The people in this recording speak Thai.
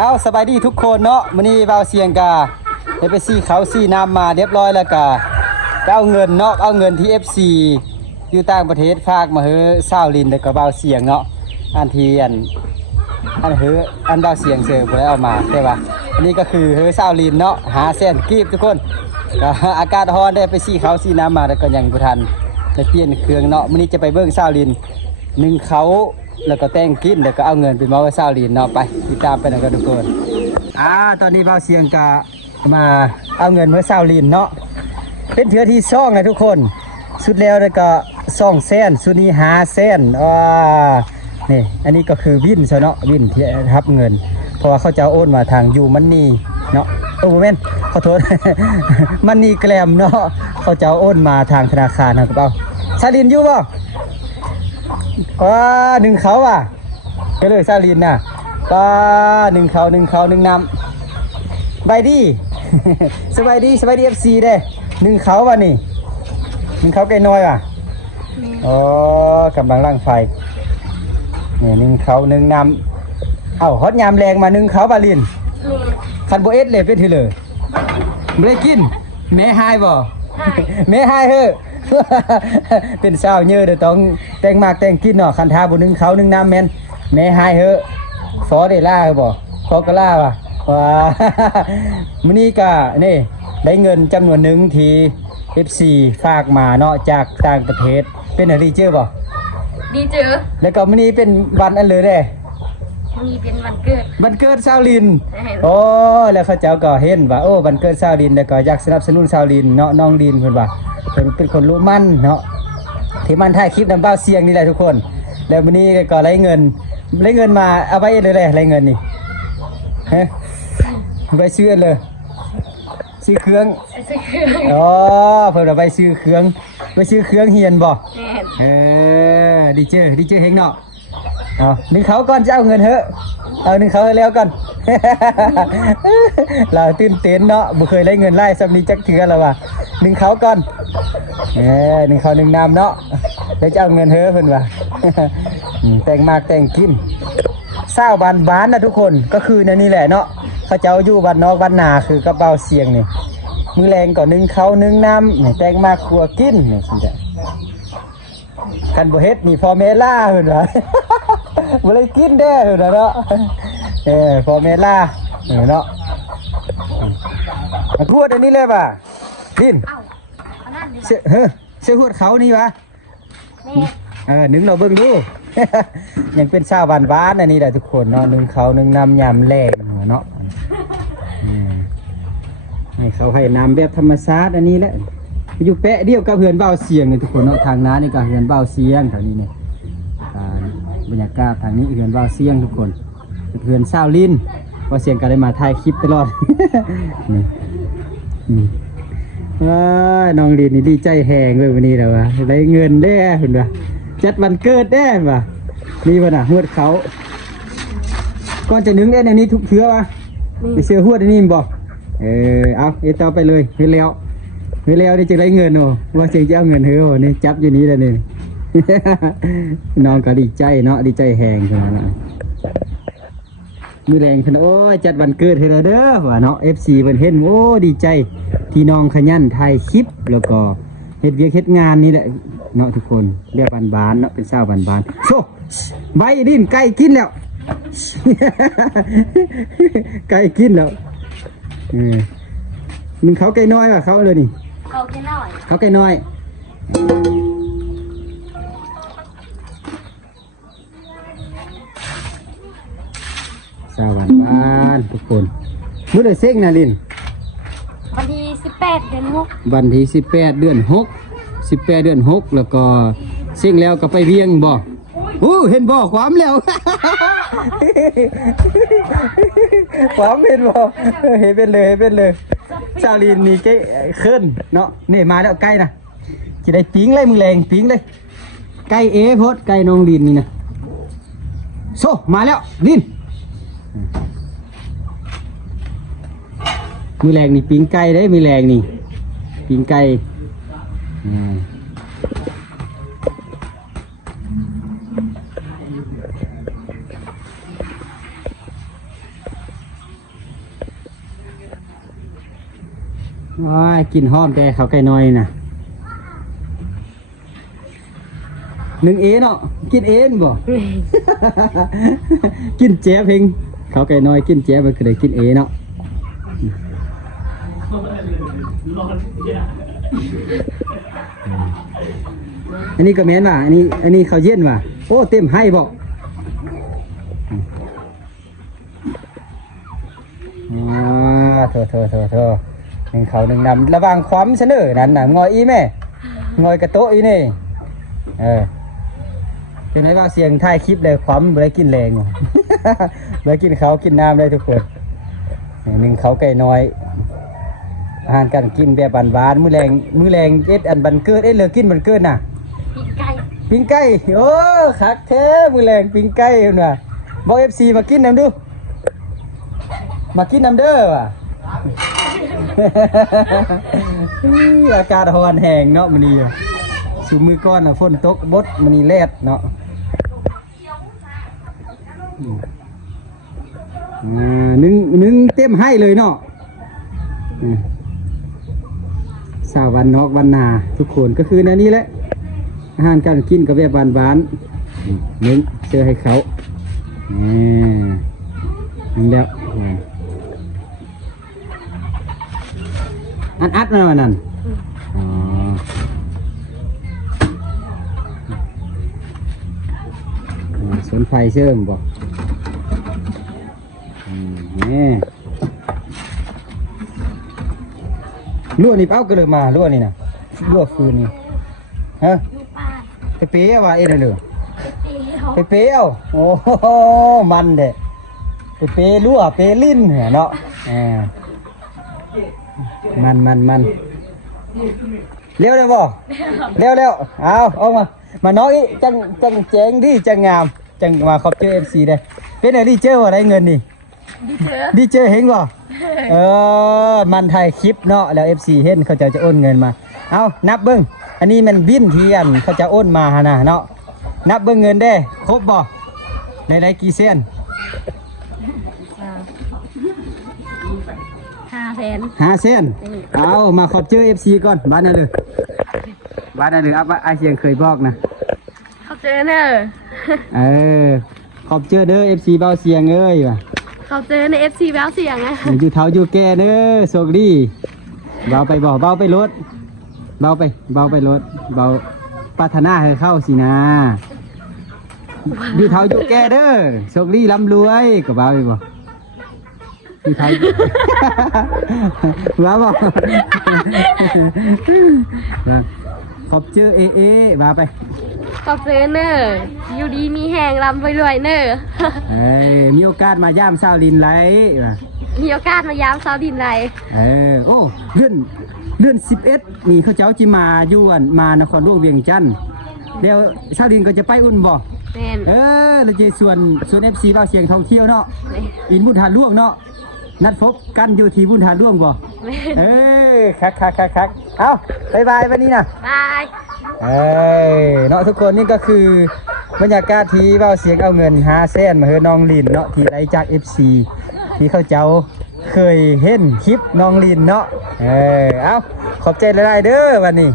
เอาสบายดีทุกคนเนาะมื้อนี้บ่าวเสียงกาได้ไปซี่เขาซี่น้ำมาเรียบร้อยแล้วกาเอาเงินเนาะเอาเงินที่ FC อยู่ต่างประเทศฝากมาเฮ้อ20ลินแล้วก็บ่าวเสียงเนาะอันที่อันเฮ้ออันบ่าวเสียงเสิร์ฟบ่ได้เอามาใช่ป่ะอันนี้ก็คือเฮ้อ20ลินเนาะ500,000กีบทุกคนก็อากาศร้อนได้ไปซี่เขาซี่น้ำมาแล้วก็ยังบ่ทันได้เปลี่ยนเครื่องเนาะมื้อนี้จะไปเบิ่ง20ลิน1เขาแล้วก็แต่งกินแล้วก็เอาเงินไปมอบให้20ลินเนาะไปติดตามไปกันทุกคนตอนนี้บ่าวเสียงก็มาเอาเงินมา20ลินเนาะเป็นเทื่อที่2นะทุกคนสุดแล้วก็200,000สุดนี้500,000นี่อันนี้ก็คือวินซะเนาะวินที่รับเงินเพราะว่าเขาจะโอนมาทางยูมันนี่เนาะบ่แม่นขอโทษ มันนี่แกลมเนาะเขาจะโอนมาทางธนาคารนะครับเอาซาลินอยู่บ่หนึ่งเขาว่ะก็เลยซาลินน่ะหนึ่งเขาหนึ่งน้ำใบดี สบายดี FC เด้หนึ่งเขาว่ะนี่หนึ่งเขาไก่น้อยว่ะกำลังร่างไฟนี่หนึ่งเขาหนึ่งน้ำฮอตยามแรงมาหนึ่งเขาบาลินคันโบเอสเลยเป็นทีเลยไม่ได้กินแม่หายบ่ แม่หายเฮ้อ เป็นสาวเยอะเดี๋ยวต้องแต่งมากแต่งกินเนาะคันทาบุหนึ่งเขาหนึ่งน้ำแม่นแม่หายเฮ้อฟอได้ล่าบ่ฟอกก็ล่าว่ะว้า มื้อนี้ก็นี่ได้เงินจำนวนหนึ่งที่ FC ฝากมาเนาะจากต่างประเทศเป็นอะไรเจอบ่ดีเจอแล้วก็มื้อนี้เป็นวันอันเลยเด้มีเป็นวันเกิดชาวลินแล้วเขาเจ้าก็เห็นว่าวันเกิดชาวลินแล้วก็อยากสนับสนุนชาวลินเนาะน้องดินเพิ่นว่าเพิ่นเป็นคนรู้มั่นเนาะที่มันถ่ายคลิปนำเบ้าเสียงนี่แหละทุกคนแล้วมื้อนี้ก็ได้เงินมาเอาไว้เลยได้เงินนี่ฮะไปซื้อเลยซื้อเครื่องเพิ่นเอาไปซื้อเครื่องเฮียนบ่ดีเจเฮงเนาะหนึ่งเขาก่อนจะเอาเงินเถอะเอาหนึ่งเขาแล้วก่อน เราตื่นเต้นเนาะบ่เคยได้เงินไล่ซ้ำนี้จักเทื่อแล้วว่ะหนึ่งเขาก่อนหนึ่งเขาหนึ่งน้ำเนาะแล้วจะเอาเงินเถอะเพิ่นว่า แต่งมากแต่งกิน20บานนะทุกคนก็คือในนี้แหละเนาะเขาเจ้าอยู่บ้านนอกบ้านนาคือกระเป๋าเสียงนี่มือแรงก่อนหนึ่งเขาหนึ่งน้ำแต่งมากครัวกินนี่สิจ้ะกันบ่เฮ็ดนี่พอเมล่าเพิ่นว่า บ่ได้กินเด้อเนาะพอเมล่าเนาะมาพูดอันนี้เลยป่ะดินเสื้อหวดเขานี่วะนึงเราเบิ่งดู ยังเป็นชาวบ้านอันนี้แหละทุกคนเนาะนึงเขานึงน้ำยำแรงเนาะให้เขาให้น้ำแบบธรรมชาติอันนี้แหละอยู่แปะเดียวกับเฮือนเบาเสียงนี่ทุกคนเนาะทางน้านี่ก็เฮือนเบาเสียงแถวนี้เนี่ยบรรยากาศทางนี้เฮือนเบาเสียงทุกคนเฮือนซาวลินเบาเสียงก็ได้มาถ่ายคลิปตลอด น้องลินนี่ดีใจแหงเลยวันนี้แล้ววะได้เงินได้เห็นปะจัดวันเกิดได้ปะนี่วะน่ะหวดเขาก่อนจะนึ่งได้ในนี้ทุกเชื้อวะไปเชื่อหวดนี่บอกเอาต่อไปเลยเฮ้ยแล้วนี่จะได้เงินโอ้ว่าเสียงจะเอาเงินเฮ้ยนี่จับอยู่นี้แล้วนี่ น้องก็ดีใจเนาะดีใจแหงขนาดนั้นมือแรงขนาดจัดวันเกิดให้เราเด้อว่าเนาะ FC เพิ่นเห็นดีใจที่น้องขยันถ่ายคลิปแล้วก็เฮ็ดเวียกเฮ็ดงานนี่แหละเนาะทุกคนเรียกบ้านๆเนาะเป็นชาวบ้านๆโซใบดินไก่กินแล้ว ไก่กินแล้วมึงเขาไก่น้อยว่ะเขาเลยนี่เขาไก่น้อยชาวบ้านทุกคนมื้อใดเซ็งนะลินวันที่18 เดือน 6วันที่18 เดือน 6แล้วก็เซ็งแล้วก็ไปเวียงบ่เห็นบ่ความแล้ว ความเห็นบ่เห็นเป็นเลยชาวลินนี่ใกล้ขึ้นเนาะนี่มาแล้วใกล้นะจะได้ปิ้งเลยมึงแรงปิ้งเลยไก่โพดไก่น้องลินนี่นะโซมาแล้วลินมีแรงนี่ปิ้งไก่ได้มีแรงนี่ปิ้งไก่ โอ้ยกินหอมแต่เขาไก่น้อยน่ะ1A เนาะกินเองบ่ กินแจ๊บเองเขาไก่น้อยกินแจ๊บมันก็ได้กินเนาะอันนี้ก็แม่นว่ะอันนี้เขาวเย็นว่ะโอ้เต็มให้บอกโถหนึ่งเขาหนึ่งนำระวังความเสนอนั่นน่ะงอยอีแม่งอยกระโตะอีนี่เป็นไงว่าเสียงถ่ายคลิปเลยความบ่ได้กินแรง บ่ได้กินเขาวกินน้ำได้ทุกคนหนึ่งเขาไก่น้อยอาหารการกินแบบหวานๆมื้อแรงเอ็ดอันบันเกิดเหลือกินบันเกิดน่ะ ปิ้งไก่ โอ้คักแท้มื้อแรงปิ้งไก่เพิ่นว่าบอก FC มากินน้ำดูมากินน้ำเด้อว่ะ อากาศร้อนแห้งเนาะมื้อนี้สูมือก้อนน่ะฝนตกบดมื้อนี้แลดเนาะนึ่งเต็มให้เลยเนาะสาววันนอกวันนาทุกคนก็คือนั่นนี่แหละอาหารการกินกับแบบหวานๆนึ่งเชื่อให้เขานึ่งแล้วอัดมาวันนั้นสนไฟเชื่อมบ่นี่ลวดนี่เป้าก็เลยมาลวดนี่นะลวดฟืนนี่ฮะ อยู่ป่า ไปเป๊ะว่าเอ็ดเลย เตี๋ยว ไปเป๊ะโอ้โหมันเด้ไปเป๊ะลวดเป๊ะลิ้นเนาะมันเร็วเลยบ่เร็วเอามาน้องอีจังแจ้งดิจังงามจังมาขอบเจอ FC ได้เป็นอะไรเจอว่าได้เงินนี่ดีเจอเห็นบ่มันถ่ายคลิปเนาะแล้ว FC เห็นเขาจะโอนเงินมาเอานับเบิ่งอันนี้มันบินเทียนเขาจะโอนมาหั่นน่ะเนาะนับเบิ่งเงินได้ครบบ่ได้กี่เส้น 5 เส้นเอามาขอบเจอ FC ก่อนบ้านนั่นเลยอัพว่าไอเสียงเคยบอกนะ เขาเจอเนอะ ขอบเจอเด้อ FC เบาเสียงเอ้ยว่ะ เขาเจอใน FC แววเสียงนะ อยู่เท้าอยู่แก่เด้อโชคดีเบาไปบ่เบาไปรถเบาไปรถเบาปรารถนาให้เข้าสินะอยู่เท้าอยู่แก่เด้อโชคดีร่ำรวยก็เบาไปบ่อยู่เท้าว้าบ่ขอบเจอเอมาไป เขาเจอเนอะอยู่ดีมีแหงลำรวยๆเนอะ มีโอกาสมาย่ามซาวลินไหล มีโอกาสมายามซาวดินไร โอ้เลื่อน11นี่เขาเจ้าจิมาอยู่มานครหลวงเวียงจันทน์เดี๋ยวซาวลินก็จะไปอุ่นบ่ แม่น แล้วจะส่วน FC เราเสียงท่องเที่ยวเนาะอินบุญทานล่วงเนาะนัดพบกันอยู่ที่บุญทานล่วงบ่ แม่น คักเอาบายวันนี้นะ บาย เนาะทุกคนนี่ก็คือบรรยากาศที่เบาเสียงเอาเงิน5 แสนมาเฮือน้องลินเนาะที่ได้จาก FC ที่เขาเจ้าเคยเห็นคลิปน้องลินเนาะเอาขอบใจหลายๆเด้อวันนี้